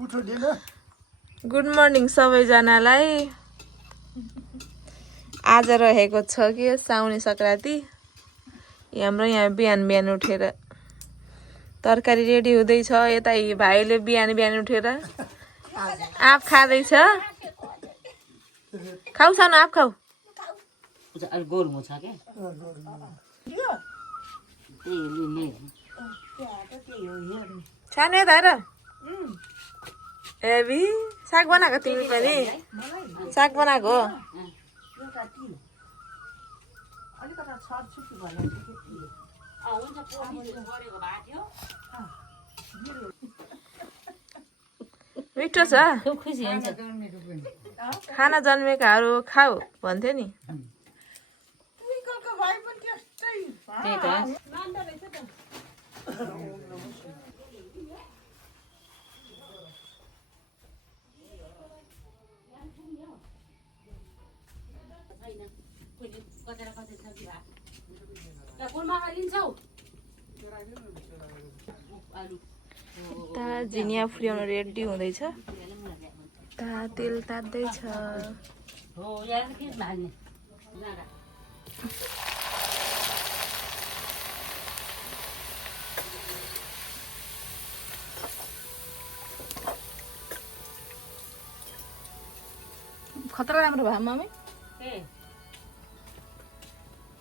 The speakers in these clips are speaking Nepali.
गुड मर्निङ सबैजनालाई। आज रहेको छ कि साउने संक्रान्ति। हाम्रो यहाँ बिहान बिहान उठेर तरकारी रेडी हुँदैछ। यता भाइले बिहान बिहान उठेर आँप खाँदैछ। खाऊ सानो आँप खाऊ। सानो यता हेर। एबी साग बनाएको तिमी पनि? साग बनाएको हो? मिठो छ। खाना जन्मेकाहरू खाऊ भन्थ्यो नि। झिनिया फुल्याउन रेडी हुँदैछ। तेल तात्दैछ। खतरा राम्रो भयो मम्मी।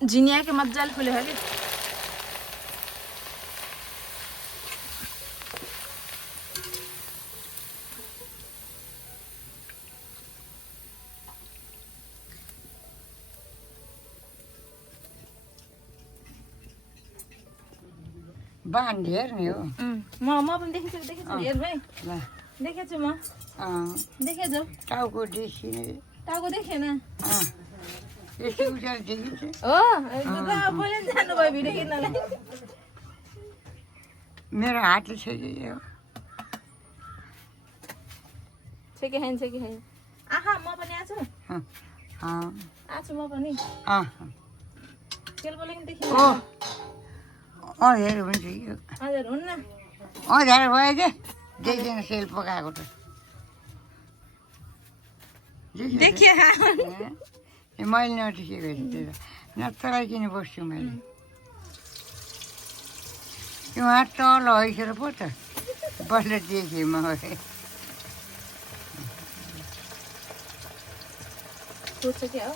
झिनिया के मजाले फुल्यो अरे। बान हेर्ने हो। म पनि देखेछु हेर्नु है। देखेछु म। देखेछु। टाउको देखिने। टाउको देखेन। यस्तो उचार देखिन्छ। हो पहिला जानु भयो भिडियो किन्नलाई। मेरो हातले छेकियो। छेकिहाइन। आहा म पनि आछु। आछु म पनि। तेलको लागि देखिन। हेर हुन्छ यो। हजुर हुन्न। धेरै भयो के देखिएन सेल पकाएको त। देखिए मैले नदेखिएको त्यो नचलाइकन बस्छु मैले। त्यो उहाँ तल हैसेर पो त बस्दा देखेँ म। क्या हो?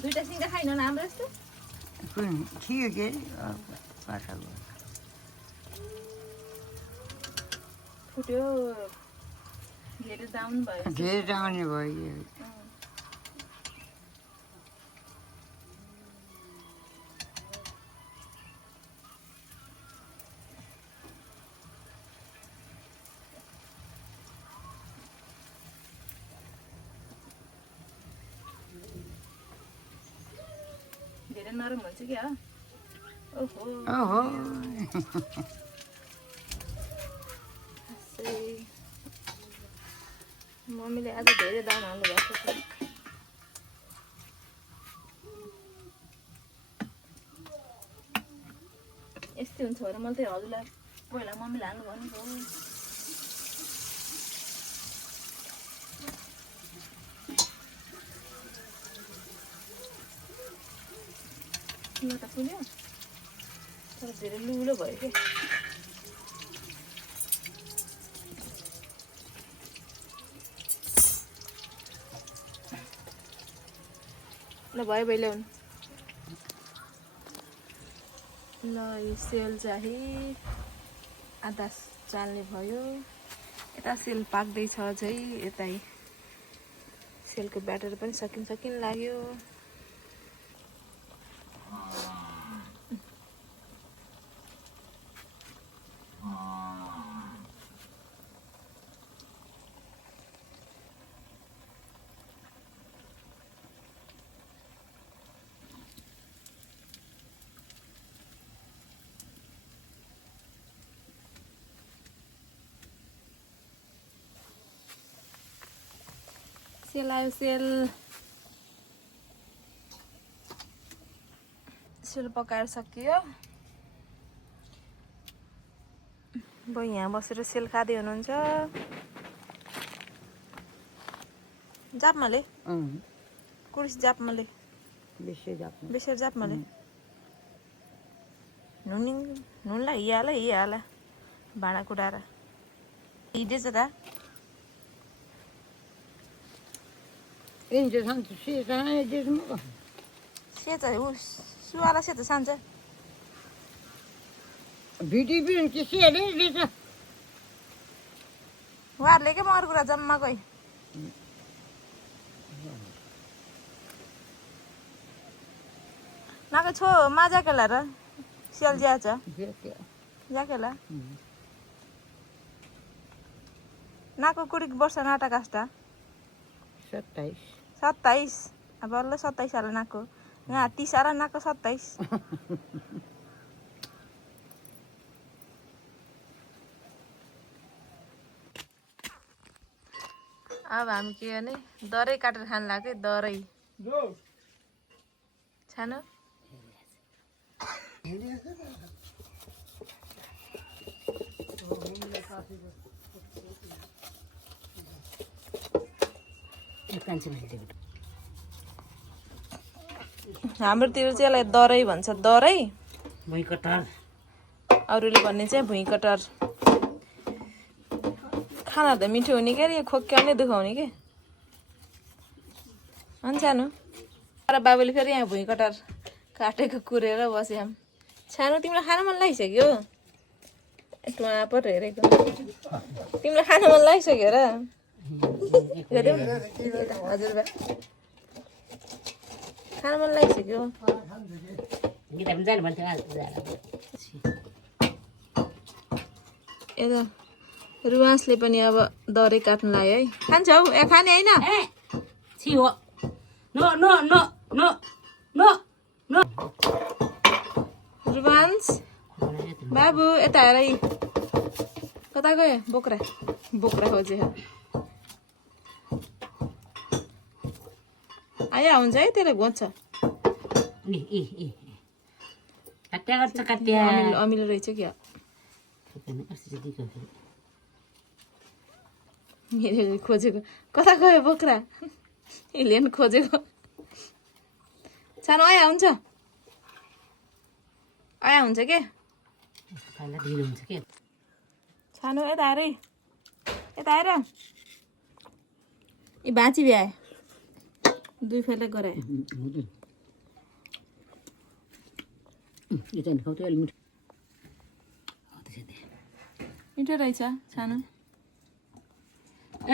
दुईटा सिङ्गा खाइन न हाम्रो यस्तो? थियो के फुट्यो। धेरै दाउन भयो। धेरै दाउने भयो। धेरै नरम हुन्छ क्या। ओहो मम्मीले आज धेरै दाम हाल्नु भएको छ। यस्तै हुन्छ भने मैले चाहिँ हजुरलाई पहिला मम्मीले हाल्नु भनेको। यो त फुल्यो तर धेरै लुलो भयो के। ल भयो ल्याउनु। ल यो सेल चाहिँ आधा चाल्ने भयो। यता सेल पाक्दैछ अझै। यता सेलको ब्याटर पनि सकिन लाग्यो। सेल आयो सेल सेल पकाएर सकियो अब यहाँ बसेर सेल खाँदै हुनुहुन्छ जापमाले कुरिस जापमाले बेसेर जापमाले नुनलाई हियाला भाँडा कुटाएर हिँडेछ त सेता ऊ सुवाला सेता सान्छ उहाँहरूले के मगर कुरा जम्मा गई नाको छो माजा केला र सेल ज्याछ ज्याकेला नाको कुडिक वर्ष नाटा काष्टा 27 अब अल्ल 27 साल नाको यहाँ 30 साल नाको 27 अब हामी के गर्ने दरै काटेर खान लाग्यो दरै छानो हाम्रोतिर चाहिँ यसलाई दरै भन्छ दरै भुइँकटार अरूले भन्ने चाहिँ भुइँकटार खाना त मिठो हुने क्या यो खोक्याउने दुखाउने के हुन्छ सानो तर बाबुले फेरि यहाँ भुइँकटार काटेको कुरेर बस्यो सानो तिमीलाई खान मन लागिसक्यो टुवा पर हेरेको तिमीलाई खान मन लागिसक्यो र हजुर बा खान मन लागिसक्यो यता रुवासले पनि अब दरै काट्नु लाग्यो है खान्छौ ए खाने होइन रुवान्स बाबु यता हेर कता गयो बोक्रा बोक्रा खोजे आया हुन्छ है त्यसले घोच्छ अमिलो रहेछ क्या मेरो खोजेको कता गयो बोक्रा यसले पनि खोजेको सानो आया हुन्छ आया हुन्छ के सानो यता आएर यता आएर ए बाँची भ्याए दुई फेला गराए मिठो रहेछ सानो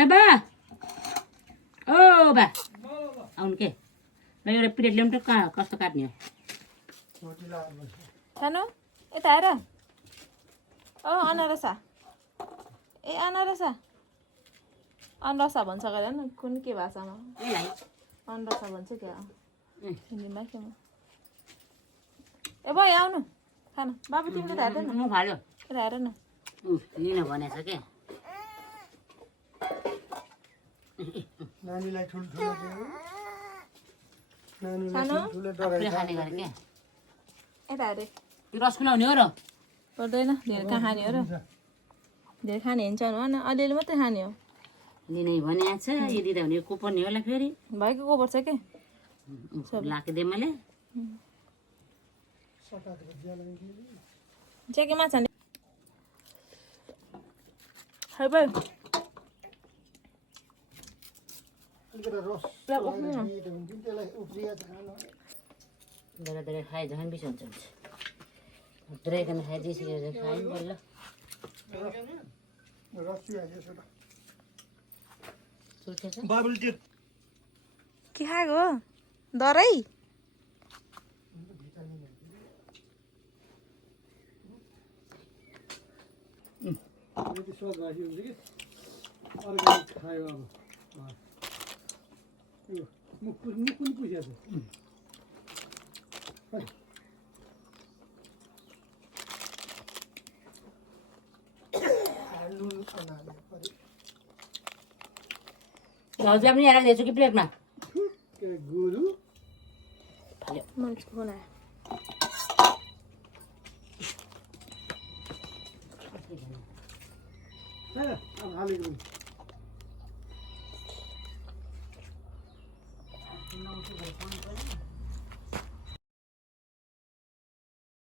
ए बा ओ बा आउनु के ल एउटा प्लेट ल्याउनु त कस्तो काट्ने हो सानो यता आएर ओ अनारसा ए अनारसा अनरसा भन्छ गरे न कुन के भाषामा अनरसा भन्छ क्या हिन्दीमा के ए भाइ आउनु खानु बाबु तिमीले त हेर्दैन म खायो यता हेर न लिन भनेछ के नानीलाई ठुल्ठुलो सानो खाने गरे के यता हेरे रसगुल्ला हुने हो र पर्दैन धेरै कहाँ खाने हो र धेरै खाने हुन्छ न अलिअलि मात्रै खाने हो लिनै भनेको छ यदि त भने कुपन नि होला फेरि भाइको गोबर छ के लाके मैले के माछा नि है भाइ धेरै धेरै खाए झन् बिस हुन्छ धेरै खाना खाइदिइसक्यो खायो बल्ल के खाएको दरै भाउजूलाई पनि हेरेर दिएछु कि प्लेटमा गुरु फाल्यो मरिचको बनायो अब हालेको